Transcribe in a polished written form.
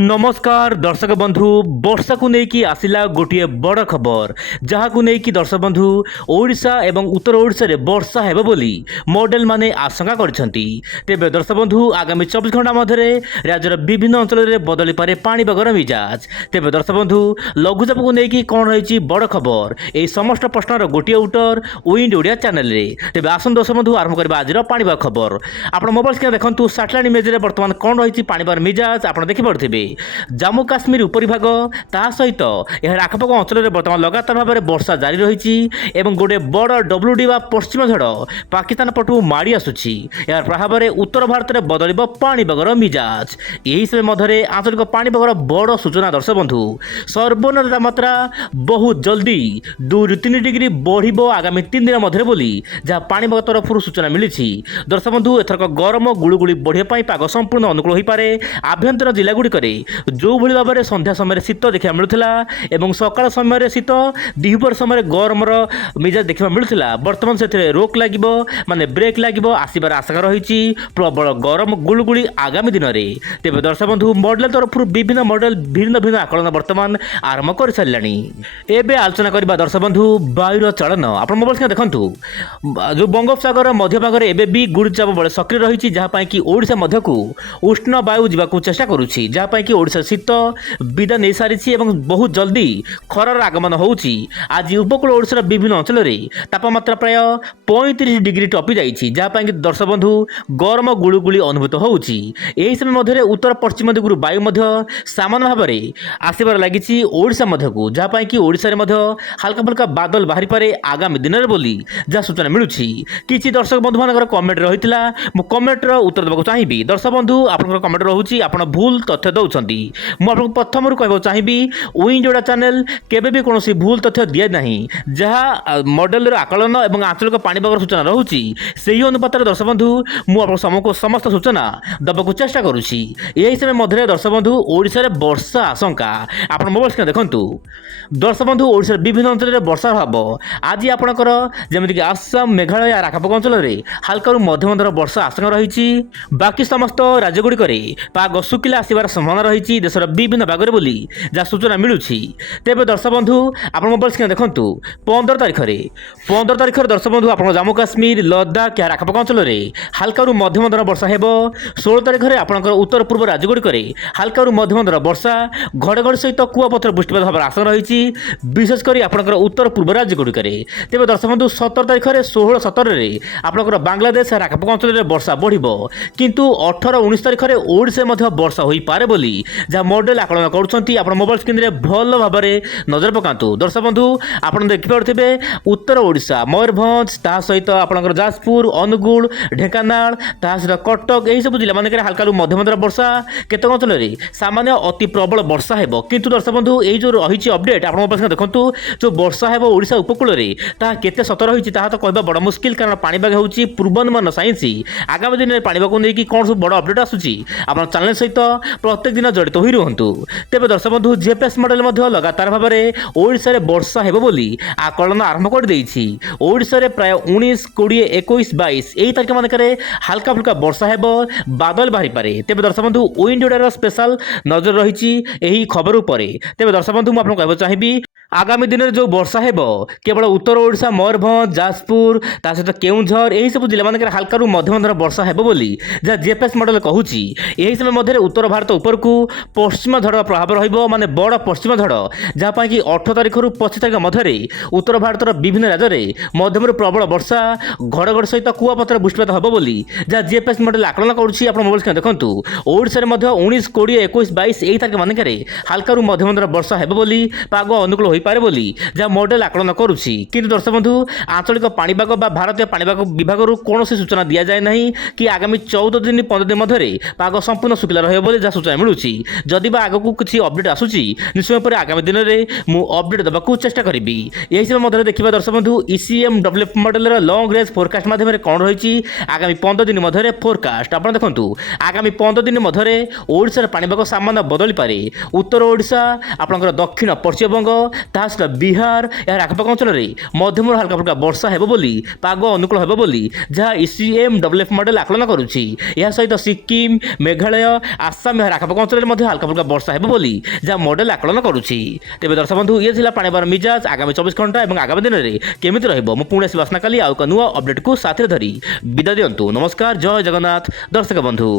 नमस्कार दर्शक बंधु वर्षा को लेकिन आसिला गोटे बड़ खबर जहाँ को लेकिन दर्शक बंधु ओडिशा एवं उत्तर ओडिशा रे वर्षा हेबो बोली मॉडल माने आशंका करछंती। तेबे दर्शक बंधु आगामी 24 घंटा मध्य राज्यर विभिन्न अंचल में बदली पारे पाणीपागर मिजाज। तेबे दर्शक बंधु लघुचाप को लेकिन कौन रही बड़ खबर यही समस्त प्रश्नर गोटे उत्तर विंड ओडिया चैनल रे। तेबे आसन दर्शक बंधु आरंभ करबा आज पाणीपाग खबर। आपण मोबाइल स्क्रीन देखंतु सैटेलाइट इमेज रे वर्तमान कौन रही पाणीपाग मिजाज आपण देखि पड़थिबे। जम्मू काश्मीर उपरिभाग ता सहित यह आखपाख अंचल में बर्तमान लगातार भाव में वर्षा जारी रही और गोटे बड़ डब्ल्यूडी बा पश्चिम झड़ पाकिस्तान पटू माड़ी आसुची। यार प्रभाव में उत्तर भारत में बदल पाणीपागर मिजाज। यही समय मध्य आंचलिक पाणीपागर बड़ सूचना दर्शक बंधु सर्वनिम्न तापमात्रा बहुत जल्दी 2-3 डिग्री बढ़ आगामी 3 दिन मध्य बोली जहाँ पाणीपाग तरफ सूचना मिली। दर्शक बंधु एथरक गरम गुड़गुड़ी बढ़िया पाग संपूर्ण अनुकूल हो पारे। आभ्यंतर जिला गुड़िक जो भली भाव में संध्या समय शीत देखा मिलूला और सकाल समय शीत दिहपर समय गरम मिजाज देखा मिलूला। बर्तमान से रोक लगे माने ब्रेक लगे आसबार आशंका रही प्रबल गरम गुड़गुड़ी आगामी दिन में। तेज दर्शक बंधु मॉडल तरफ विभिन्न मॉडल भिन्न भिन्न आकलन बर्तमान आरंभ कर सारा। एवं आलोचना करवा दर्शक बंधु वायुर चलन आप मोबाइल स्क्रीन देखूँ जो बंगोपसागर मध्यभाग एवं भी गुड़चाप बड़े सक्रिय रही जहाँपाई कि ओडिशा मध्य को उष्ण वायु जावाक चेष्टा करुच्ची जहाँपाई कि ओडिशा शीत विदा नहीं सारी बहुत जल्दी खरार आगमन होउची। आज उपकूल ओडिशार विभिन्न अंचल में तापमात्रा प्राय 35 डिग्री टपी जाइए जहाँपाई कि दर्शक बंधु गरम गुड़गुड़ी अनुभूत होउची। यही समय मध्य उत्तर पश्चिम दिगु वायु सामान्य भाव में आसबार लगी ओडिशा मध्य को जहाँपाई कि ओडिशा रे हल्का फुल्का बादल बाहरी पारे आगामी दिन में बोली जहाँ सूचना मिलूँ। किसी दर्शक बंधु मान कमेंट रही है कमेंटर उत्तर देवाक चाहिए। दर्शक बंधु आप कमेंट रोचे आप भूल तथ्य दौरान मुझे प्रथम कहना चाहिए विंड ओडिया चैनल केबे भी कौन भूल तथ्य दिए ना जहाँ मॉडल आकलन और आंचलिक पाणीपाग सूचना रोचे से ही अनुपात दर्शक बंधु मुझे समस्त सूचना देवाक चेष्टा करुँची। यही समय मध्य दर्शक बंधु ओडिशा रे वर्षा आशंका आप मोबाइल स्क्रीन देखूँ दर्शक बंधु ओडिशा रे विभिन्न अंचल में वर्षा भाव आज आपंकर जमीक आसाम मेघालय आखपाख अंचल में हल्का मध्यम धर वर्षा आशंका रही। बाकी समस्त राज्यगुड़िक पाग शुखिला आसबार संभावना रही देशर विभिन्न भाग में बोली जहाँ सूचना मिलूँ। तेज दर्शक बंधु आप मोबाइल स्क्रीन देखूँ 15 तारीख दर्शक बंधु आप जम्मू काश्मीर लद्दाख यार आखपाख अंचल में हल्का मध्यम धर वर्षा हेब। 16 तारीख में आपंकर उत्तर पूर्व राज्यगुड़िक हल्का मध्यम धर वर्षा घड़घड़ी सहित कुआपथर बृष्टिपात भाव आशंका रही विशेषकर आपंकर उत्तर पूर्व राज्यगुड़िक। तेज दर्शक बंधु 17 तारीख में 16-17 में आपंकर बांग्लादेश यार आखपाख अंचल में वर्षा बढ़ किंतु 18-19 तारीख में ओडिशा वर्षा हो पारे बोली जहाँ मॉडल आकलन कर मोबाइल स्क्रीन में भल भाव में नजर पकातु। दर्शक बंधु आप देखिपे उत्तर ओडिशा मयूरभंज ता सहित आपंकर जाजपुर अनुगुल ढेंकानाल ता सहित कटक यही सब जिला मानक हल्का मध्यम धर वर्षा केतक अंचल में सामान्य अति प्रबल वर्षा हेब। किंतु दर्शक बंधु यही जो रही अपडेट आप मोबाइल स्क्रीन देखूँ जो वर्षा हेब ओडिशा उपकूल में ता केते सत रही तो कहना बड़ मुस्किल कारण पाणीपाग होउची पूर्वानुमान साइंस आगामी दिन में पाणीपाग को लेकिन कौन सब बड़ अपडेट आसूची आप चैनल सहित प्रत्येक दिन जड़ित हो रुहतु। तेज दर्शक बंधु जीपीएस मॉडल लगातार भाव में ओडिशा रे वर्षा हेब बोली आकलन आरंभ कर देइछि। ओडिशा रे प्राय 19, 20, 21, 22 यही तारीख मानक हल्का फुल्का वर्षा हेब बादल बाहरी पारे। तेज दर्शक बंधु विंड ओडियार स्पेशल नजर रही यही खबर उपर। तेज दर्शक बंधु मुझे कहना चाहिए आगामी दिन में जो वर्षा हेब केवल उत्तर ओडिशा मयूरभंज जाजपुर ता सहित केउंझर यही सब जिला मानक हल्का मध्यम धर वर्षा हेब बोली जहाँ जीपीएस मॉडल कहूची। यही समय मध्य उत्तर भारत उपर को पश्चिम झड़ प्रभाव रहिबो माने बड़ पश्चिम झड़ जहाँपाई कि 18 तारीख रु 25 तारीख मध्य उत्तर भारत विभिन्न राज्य में मध्यम प्रबल वर्षा घड़घड़ी सहित कुआपथर बृष्टिपात हम बोली जहाँ जीपीएस मॉडल आकलन करुच्ची। आप मोबाइल स्क्रीन देखूँ ओडिशा 19, 20, 21, 22 यही तारीख मानक हल्का मध्यम धर वर्षा हेब बोली पाग अनुकूल हो पारे बोली जहाँ मॉडल आकलन करुच्ची। किंतु दर्शक बंधु आंचलिक पाणीपाग बा भारतीय पाणीपाग विभाग कौन सूचना दि जाए ना कि आगामी 14 दिन 15 दिन मध्य पाग संपूर्ण शुखिला रही बोली जहाँ सूचना मिलूँ। जदि बा आग को किसी अपडेट आसूची निश्चय पर आगामी दिन में मु अपडेट देवाक चेष्टा करी। यही समय मध्य देखा दर्शक बंधु ECM WF model long range forecast माध्यम कौन रही आगामी 15 दिन मध्य फोरकास्ट आप देखूँ आगामी 15 दिन मध्य ओडिशार पाणीपाग सामान्य बदली पारे। उत्तर ओडिशा आपंकर दक्षिण पश्चिमबंग ତାହା ସହିତ ବିହାର ଏହାର ଆଖପାଖ ଅଞ୍ଚଳରେ ମଧ୍ୟମରୁ ହାଲକା ଫୁଲକା ବର୍ଷା ହେବ ବୋଲି ପାଗ ଅନୁକୂଳ ହେବ ବୋଲି ଯାହା ECMWF ମଡେଲ ଆକଳନ କରୁଛି। ଏହା ସହିତ ସିକିମ୍, ମେଘାଳୟ, ଆସାମ ଏହାର ଆଖପାଖ ଅଞ୍ଚଳରେ ମଧ୍ୟ ହାଲକା ଫୁଲକା ବର୍ଷା ହେବ ବୋଲି ଯାହା ମଡେଲ ଆକଳନ କରୁଛି। ତେବେ ଦର୍ଶକ ବନ୍ଧୁ, ଇଏ ଥିଲା ପାଣିପାଗର ମିଜାଜ ଆଗାମୀ 24 ଘଣ୍ଟା ଏବଂ ଆଗାମୀ ଦିନରେ କେମିତି ରହିବ। ମୁଁ ପୁଣି ଆସିବି ଆସନ୍ତାକାଲି ଆଉ ଏକ ନୂଆ ଅପଡେଟକୁ ସାଥିରେ ଧରି। ବିଦାୟ ଦିଅନ୍ତୁ। ନମସ୍କାର, ଜୟ ଜଗନ୍ନାଥ ଦର୍ଶକ ବନ୍ଧୁ।